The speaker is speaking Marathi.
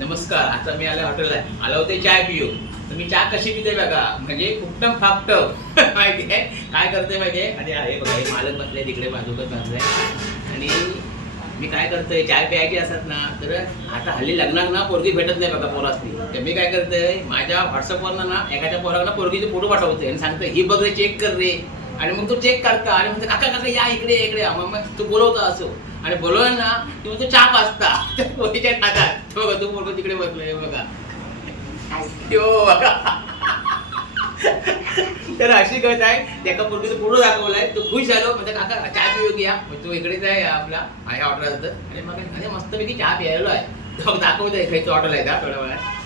नमस्कार. आता मी आलो हॉटेलला, आलो होते चाय पिऊ. तर मी चहा कशी पिते बघा, म्हणजे फुकटम फाकटम माहिती आहे काय करते माहिती आहे. आणि आहे बघा, हे मालक बसले तिकडे बाजूकच बसलाय. आणि मी काय करतोय, चाय प्यायची असतात ना, तर आता हल्ली लग्नात ना पोरगी भेटत नाही बघा पोरासनी. तर मी काय करतोय, माझ्या व्हॉट्सअपवर ना एखाद्या पोराला पोरगीचे फोटो पाठवते आणि सांगते ही बघ रे, चेक कर रे. आणि मग तो चेक करता आणि म्हणतो काका काका या इकडे इकडे. मग तू बोलवता असो आणि बोलवलं ना की मग तो चहा पाचता त्या पोरीच्या हातात. बघा तू फोटो तिकडे बसलोय बघा, तो बघा. तर अशी गत आहे. त्याका पोरगीचा फोटो दाखवलाय, तो खुश झालो. म्हणजे काका चहा पिऊ घ्या. मग तो इकडेच आहे आपला आहे ऑर्डर. आणि मग अरे मस्तपैकी चहा प्यायलो आहे. तो दाखवतोय खायचं हॉटेल आहे का थोड्या वेळात.